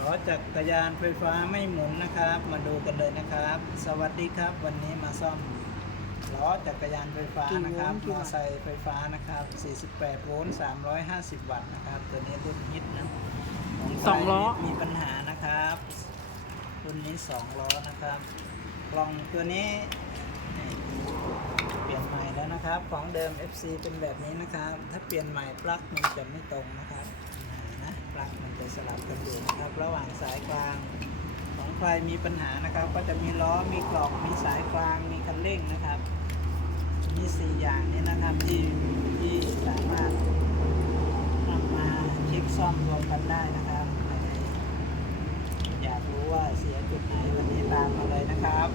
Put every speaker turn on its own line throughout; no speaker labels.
ล้อจักรยานไฟฟ้าไม่หมุนนะครับ มาดูกันเลยนะครับ สวัสดีครับวันนี้มาซ่อมล้อจักรยานไฟฟ้านะครับมอไซค์ไฟฟ้านะครับ 48 โวลต์ 350 วัตต์นะครับ ตัวนี้รุ่นฮิตนะขใคร
สองล้อ
มีปัญหานะครับรุ่นนี้2ล้อนะครับกล่องตัวนี้นี่เปลี่ยนใหม่แล้วนะครับ ของเดิม FC เป็นแบบนี้นะครับ ถ้าเปลี่ยนใหม่ปลั๊กมันจะไม่ตรงนะครับนะปลั๊กมันจะ สลับกันอยู่นะครับ ระหว่างสายกลางของใครมีปัญหานะครับ ก็จะมีล้อมีกล่องมีสายกลางมีคันเร่งนะครับ มีสี่อย่างนี้นะครับที่ที่สามารถนำมาเช็คซ่อมรวมกันได้นะครับ อยากรู้ว่าเสียจุดไหนวันนี้ตามมาเลยนะครับ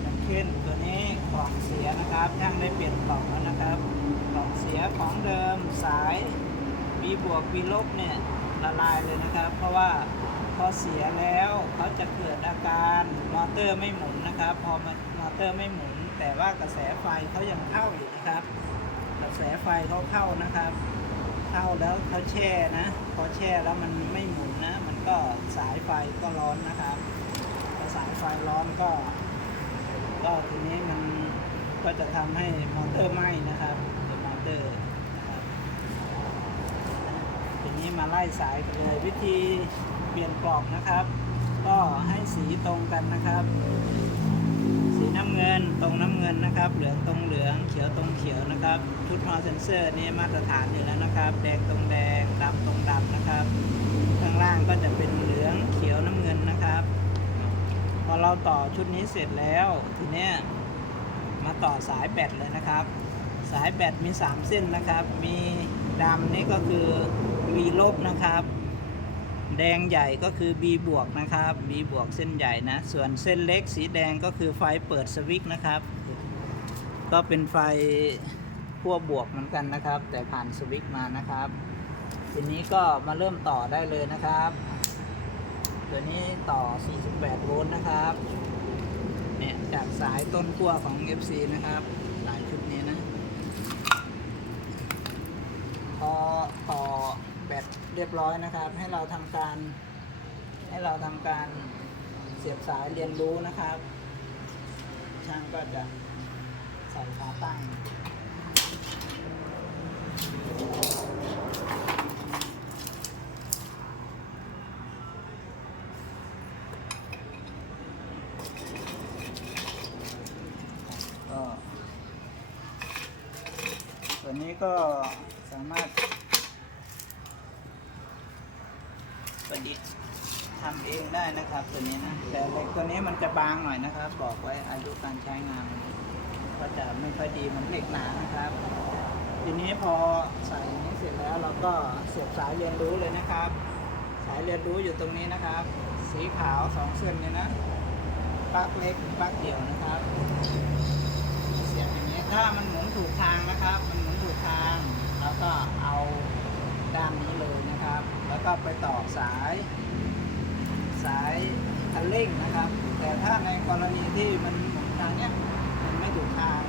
อย่างเช่นตัวนี้กล่องเสียนะครับช่างได้เปลี่ยนกล่องแล้วนะครับกล่องเสียของเดิมสาย B บวก B ลบเนี่ย ละลายเลยนะครับ เพราะว่าพอเสียแล้วเขาจะเกิดอาการมอเตอร์ไม่หมุนนะครับ พอมอเตอร์ไม่หมุน แต่ว่ากระแสไฟเขายังเข้าอยู่นะครับ กระแสไฟเขาเข้านะครับ เข้าแล้วเขาแช่นะ พอแช่แล้วมันไม่หมุนนะ มันก็สายไฟก็ร้อนนะครับพอสายไฟร้อนก็ ก็ทีนี้มันก็จะทำให้มอเตอร์ไหม้นะครับเดี๋ยวมอเตอร์นะครับ ที นี้มาไล่สายกันเลยวิธีเปลี่ยนกรอบนะครับ ก็ให้สีตรงกันนะครับ สีน้ำเงินตรงน้ำเงินนะครับ เหลืองตรงเหลืองเขียวตรงเขียวนะครับชุดฮอเซนเซอร์นี่มาตรฐานอยู่แล้วนะครับ แดงตรงแดงดำตรงดำนะครับข้างล่างก็จะเป็นเหลืองเขียวน้ำเงินนะครับ พอเราต่อชุดนี้เสร็จแล้วทีเนี้ยมาต่อสายแบตเลยนะครับ สายแบตมี 3 เส้นนะครับ มีดำนี่ก็คือ B ลบนะครับ แดงใหญ่ก็คือ B บวกนะครับ B บวกเส้นใหญ่นะ ส่วนเส้นเล็กสีแดงก็คือไฟเปิดสวิตช์นะครับ ก็เป็นไฟขั้วบวกเหมือนกันนะครับ แต่ผ่านสวิตช์มานะครับทีนี้ก็มาเริ่มต่อได้เลยนะครับ ตัวนี้ต่อ 48 โวลต์นะครับ เนี่ยจากสายต้นขั้วของ FC นะครับสายชุดนี้นะ พอต่อแบต เรียบร้อยนะครับ ให้เราทำการ ให้เราทำการเสียบสายเรียนรู้นะครับ ช่างก็จะใส่ขาตั้งก็ตัวนี้ก็สามารถ ประดิษฐ์ทำเองได้นะครับ ตัวนี้นะแต่เหล็กตัวนี้มันจะบางหน่อยนะครับ บอกไว้อายุการใช้งานมันก็จะไม่ค่อยดีเหมันเหล็กหนานะครับ ทีนี้พอใส่นี้เสร็จแล้วเราก็เสียบสายเรียนรู้เลยนะครับ สายเรียนรู้อยู่ตรงนี้นะครับ สีขาวสองเส้นเลยนะปลั๊กเล็กปลั๊กเดี่ยวนะครับ เสียบอย่างนี้ถ้ามันหมุนถูกทางนะครับ มันหมุนถูกทางแล้วก็เอา ด้านนี้เลยนะครับ แล้วก็ไปต่อสาย สายคันเร่งนะครับ แต่ถ้าในกรณีที่มันหมุนทางเนี้ยมันไม่ถูกทาง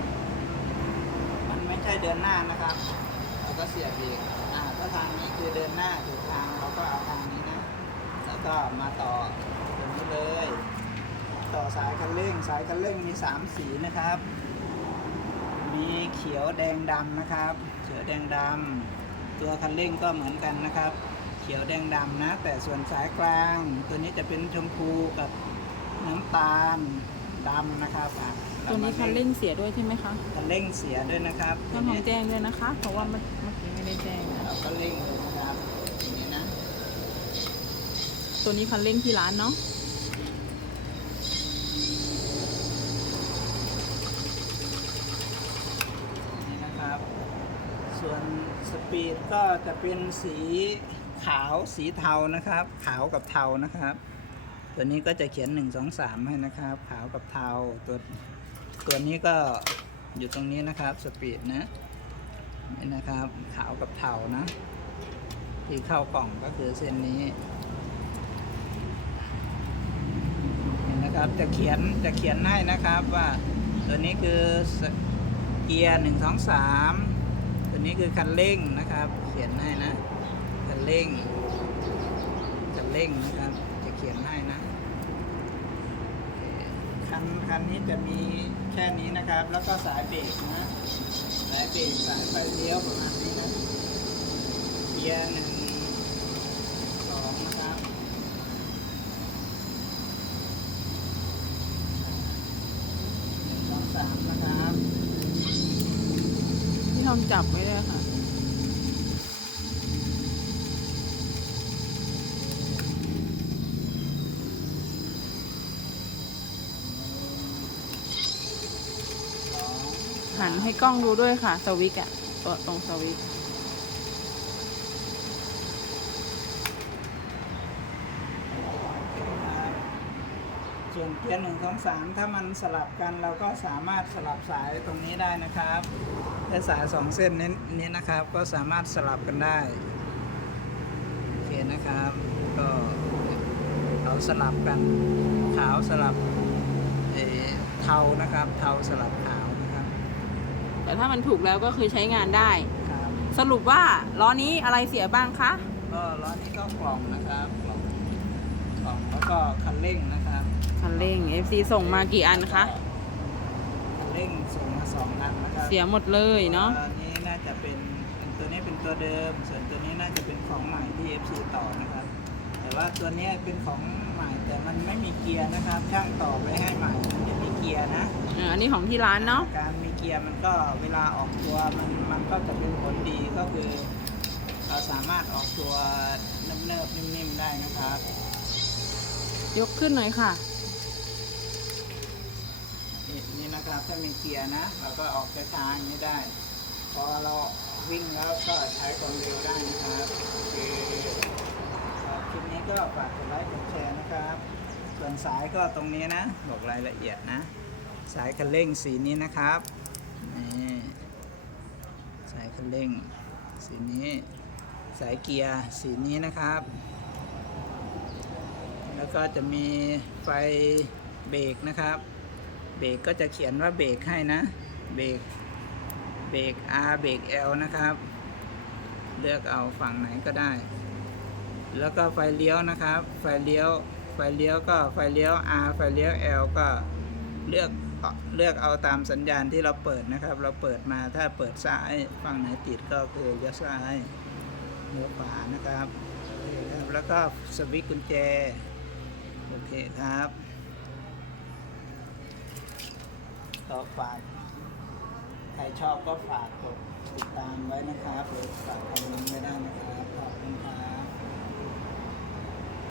มันไม่ใช่เดินหน้านะครับ เราก็เสียบอีกอ่าถ้าทางนี้คือเดินหน้าถูกทางเราก็เอาทางนี้นะ แล้วก็มาต่อตรงนี้เลย ต่อสายคันเร่ง สายคันเร่งมี 3 สีนะครับ มีเขียวแดงดำนะครับ เขียวแดงดำ ตัวคันเร่งก็เหมือนกันนะครับ เขียวแดงดำนะ แต่ส่วนสายกลาง ตัวนี้จะเป็นชมพูกับน้ำตาลดำนะครับอะ
ตัวนี้คันเร่งเสียด้วยใช่ไหมคะ
คันเร่งเสียด้วยนะครับ
ต้องของแจ้งด้วยนะคะ เพราะว่าเมื่อเมื่อกี้ไม่ได้แจ้งนะ
เราก็เร่งเลยนะครับอย่างนี้นะ
ตัวนี้คันเร่งที่ร้านเนาะ
นี่นะครับ ส่วนสปี ดก็จะเป็นสีขาวสีเทานะครับ ขาวกับเทานะครับ ตัวนี้ก็จะเขียน 1 2 3 ให้นะครับ ขาวกับเทาตัวตัวนี้ก็อยู่ตรงนี้นะครับสปีดนะนี่นะครับ ขาวกับเทานะที่เข้ากล่องก็คือเส้นนี้เห็นนะครับจะเขียนจะเขียนให้นะครับว่าตัวนี้คือเกียร์หนึ่งสองสาม ตัวนี้คือคันเร่งนะครับ เขียนให้นะ คันเร่ง คันเร่งนะครับ จะเขียนให้นะคคันคันนี้จะมีแค่นี้นะครับ แล้วก็สายเบรกนะ สายเบรกสายไฟเลี้ยวประมาณนี้นะเกียร์หนึ่งสองนะครับหนึ่งสองสามนะครับ
พี่ ทำจับไว้เลยค่ะหันให้กล้องดูด้วยค่ะ สวิกอะตรงสวิก
ส่วนเกียร์หนึ่งสองสามถ้ามันสลับกันเราก็สามารถสลับสายตรงนี้ได้นะครับถ้าสายสองเส้นนี้นี้นะครับ ก็สามารถสลับกันได้โอเคนะครับ ก็เอาสลับกันขาวสลับเอ่อเทานะครับ เทาสลับขาวนะครับ
แต่ถ้ามันถูกแล้วก็คือใช้งานได้
ครับ
สรุปว่าล้อนี้อะไรเสียบ้างคะ
ก็ล้อนี้ก็กล่องนะครับกล่องกล่องแล้วก็คันเร่งนะครับ
คันเร่ง FC ส่งมากี่อันคะ
คันเร่งส่งมาสองอันนะครับ
เสียหมดเลยเนาะ
ตัวนี้น่าจะเป็นตัวนี้เป็นตัวเดิม ส่วนตัวนี้น่าจะเป็นของใหม่ที่ FC ต่อนะครับ แต่ว่าตัวนี้เป็นของใหม่แต่มันไม่มีเกียร์นะครับช่างต่อไปให้ใหม่มันจะมีเกียร์นะ
อ่าอันนี้ของที่ร้านเนาะ
การมีเกียร์มันก็เวลาออกตัวมันมันก็จะเป็นผลดีก็คือ เราสามารถออกตัวเนิบๆนิ่มๆได้นะครับ
ยกขึ้นหน่อยค่ะ
นี่นะครับถ้ามีเกียร์นะเราก็ออกช้าๆอย่างนี้ได้ พอเราวิ่งแล้วก็ใช้ความเร็วได้นะครับโอเคครับคลิปนี้ก็ฝากกดไลค์กดแชร์นะครับ ส่วนสายก็ตรงนี้นะบอกรายละเอียดนะ สายคันเร่งสีนี้นะครับนี่สายคันเร่งสีนี้ สายเกียร์สีนี้นะครับ แล้วก็จะมีไฟเบรกนะครับ เบรกก็จะเขียนว่าเบรกให้นะ เบรก เบรก R เบรก L นะครับ เลือกเอาฝั่งไหนก็ได้ แล้วก็ไฟเลี้ยวนะครับ ไฟเลี้ยว ไฟเลี้ยวก็ไฟเลี้ยว R ไฟเลี้ยว L ก็เลือกเลือกเอาตามสัญญาณที่เราเปิดนะครับ เราเปิดมาถ้าเปิดซ้ายฝั่งไหนติดก็คือเลี้ยวซ้ายเลี้ยวขวานะครับ แล้วก็สวิตช์กุญแจ โอเคครับ ก็ฝากใครชอบก็ฝากกดติดตามไว้นะครับหรือฝากคอมเมนต์ไว้ได้นะครับขอบคุณครับ